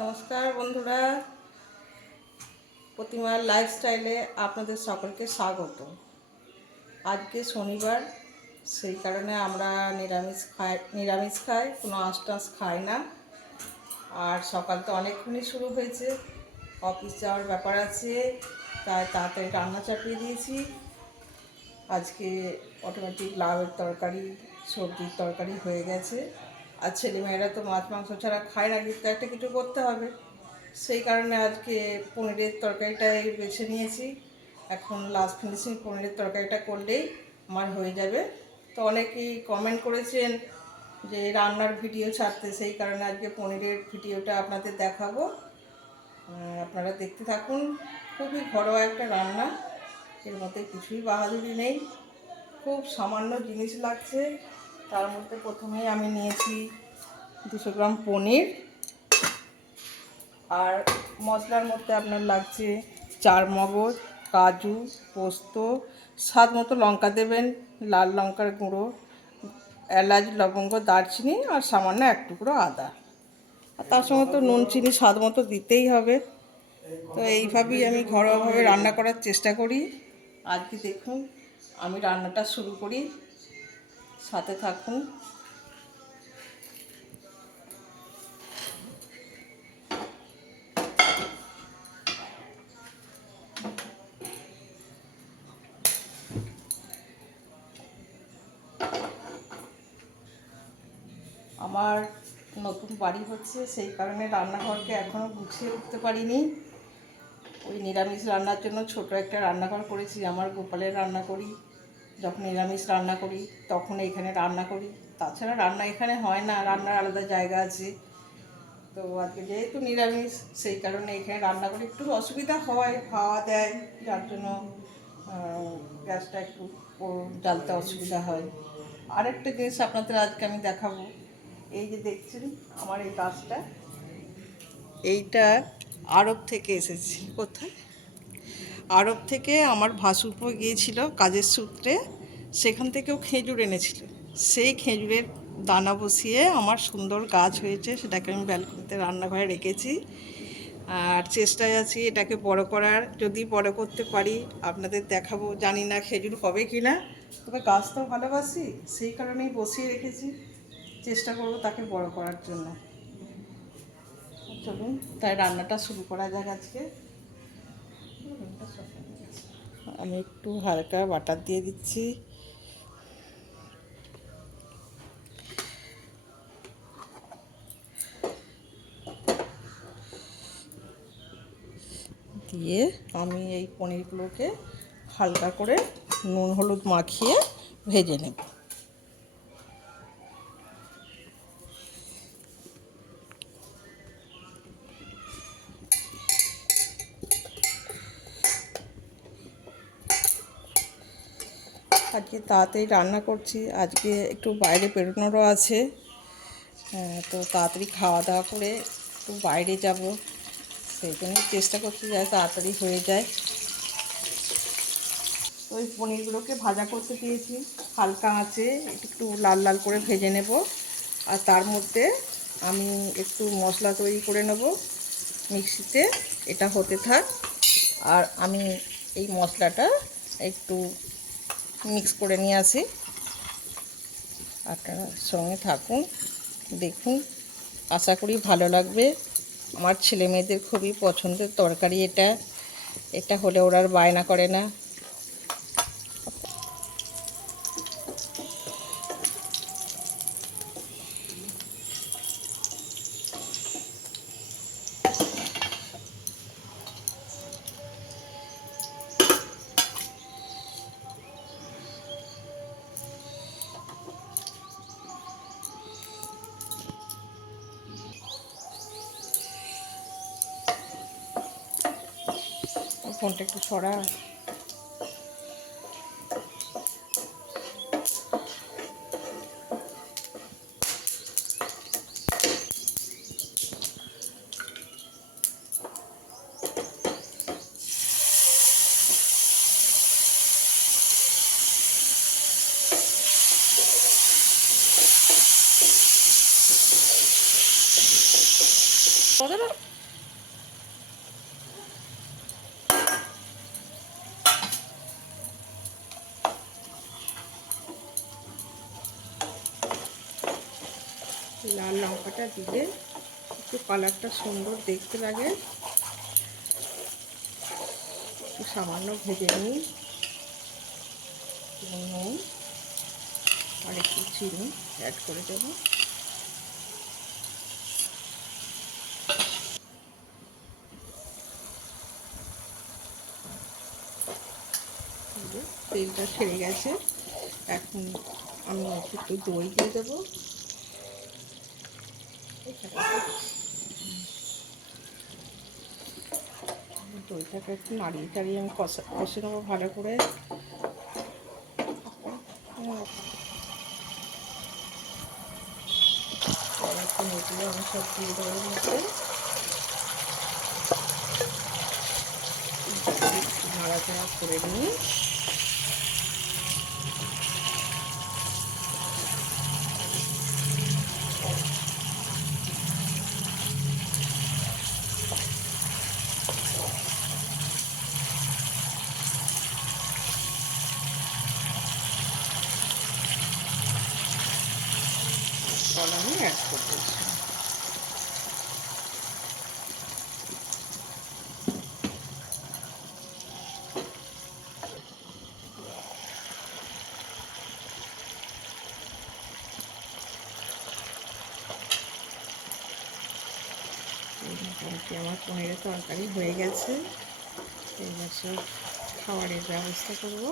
নমস্কার বন্ধুরা, প্রতিমার লাইফস্টাইলে আপনাদের সকলকে স্বাগত। আজকে শনিবার, সেই কারণে আমরা নিরামিষ খাই, কোনো আঁশ টাঁশ খাই না। আর সকাল তো অনেকক্ষণই শুরু হয়েছে, অফিস যাওয়ার ব্যাপার আছে, তাই তাড়াতাড়ি রান্না চাপিয়ে দিয়েছি। আজকে অটোমেটিক লাউয়ের তরকারি, সবজির তরকারি হয়ে গেছে। আর ছেলেমেয়েরা তো মাছ মাংস ছাড়া খায় না, কিন্তু একটা কিছু করতে হবে। সেই কারণে আজকে পনিরের তরকারিটাই বেছে নিয়েছি। এখন লাস্ট ফিনিশিং পনিরের তরকারিটা করলেই আমার হয়ে যাবে। তো অনেকেই কমেন্ট করেছেন যে রান্নার ভিডিও ছাড়তে, সেই কারণে আজকে পনিরের ভিডিওটা আপনাদের দেখাবো। আপনারা দেখতে থাকুন। খুবই ঘরোয়া একটা রান্না, এর মধ্যে কিছুই বাহাদুরি নেই, খুব সামান্য জিনিস লাগছে। তার মধ্যে প্রথমেই আমি নিয়েছি 200 গ্রাম পনির, আর মশলার মধ্যে আপনার লাগছে চারমগজ, কাজু, পোস্ত, স্বাদ মতো লঙ্কা দেবেন, লাল লঙ্কার গুঁড়ো, এলাচ, লবঙ্গ, দারচিনি, আর সামান্য এক টুকরো আদা। আর তার সঙ্গে তো নুন চিনি স্বাদ মতো দিতেই হবে। তো এইভাবেই আমি ঘরোয়াভাবে রান্না করার চেষ্টা করি। আজকে দেখুন আমি রান্নাটা শুরু করি, সাথে থাকুন। আমার নতুন বাড়ি হচ্ছে, সেই কারণে রান্নাঘরকে এখনও গুছিয়ে উঠতে পারিনি। ওই নিরামিষ রান্নার জন্য ছোট একটা রান্নাঘর করেছি। আমার গোপালের রান্না করি, যখন নিরামিষ রান্না করি তখন এখানে রান্না করি, তাছাড়া রান্না এখানে হয় না, রান্নার আলাদা জায়গা আছে। তো আজকে যেহেতু নিরামিষ, সেই কারণে এখানে রান্না করি। একটু অসুবিধা হয়, হাওয়া দেয়, যার জন্য গ্যাসটা একটু জ্বালতে অসুবিধা হয়। আরেকটা জিনিস আপনাদের আজকে আমি দেখাবো। এই যে দেখছেন আমার এই গাছটা, এইটা আরব থেকে এসেছে। কোথায়? আরব থেকে আমার ভাসুরপো গিয়েছিল কাজের সূত্রে, সেখান থেকেও খেজুর এনেছিল। সেই খেজুরের দানা বসিয়ে আমার সুন্দর গাছ হয়েছে, সেটাকে আমি ব্যালকনিতে রান্নাঘরে রেখেছি। আর চেষ্টায় আছি এটাকে বড় করার, যদি বড় করতে পারি আপনাদের দেখাবো। জানি না খেজুর হবে কি না, তবে গাছ তো ভালোবাসি, সেই কারণেই বসিয়ে রেখেছি। চেষ্টা করব তাকে বড় করার জন্য। চলুন তাই রান্নাটা শুরু করা যাক আজকে। আমি একটু হালকা বাটার দিয়ে দিচ্ছি। দিয়ে আমি এই পনিরগুলোকে হালকা করে নুন হলুদ মাখিয়ে ভেজে নেব। আজকে তাড়াতাড়ি রান্না করছি, আজকে একটু বাইরে বেরোনোরও আছে। তো তাড়াতাড়ি খাওয়া দাওয়া করে একটু বাইরে যাব, সেই জন্যই চেষ্টা করছি যাতে তাড়াতাড়ি হয়ে যায়। ওই পনিরগুলোকে ভাজা করতে দিয়েছি, হালকা আঁচে একটু লাল লাল করে ভেজে নেব। আর তার মধ্যে আমি একটু মশলা তৈরি করে নেব মিক্সিতে, এটা হতে থাক। আর আমি এই মশলাটা একটু মিক্স করে নিয়ে আসি, আপনারা সঙ্গে থাকুন, দেখুন। আশা করি ভালো লাগবে। আমার ছেলে মেয়েদের খুবই পছন্দের তরকারি এটা, এটা হলে ওরা আর বায়না করে না। ফোনটা একটু সরা। লাল লঙ্কাটা দিলে একটু কালারটা সুন্দর দেখতে লাগে। একটু সামান্য ভেজে নিই, নুন আর একটু চিনি অ্যাড করে দেবো। তেলটা ছেড়ে গেছে, এখন আমি একটু দই দিয়ে দেবো। দইটাকে একটু নাড়িয়ে টাড়িয়ে আমি কষে নেবো ভালো করে। এখন এগুলো আমি সব দিয়ে দেওয়ার মধ্যে নাড়াচাড়া করে নিয়ে জল আমি অ্যাড করে দিচ্ছি। মোটামুটি আমার পনিরের তরকারি হয়ে গেছে। এবার সব খাবারের ব্যবস্থা করবো।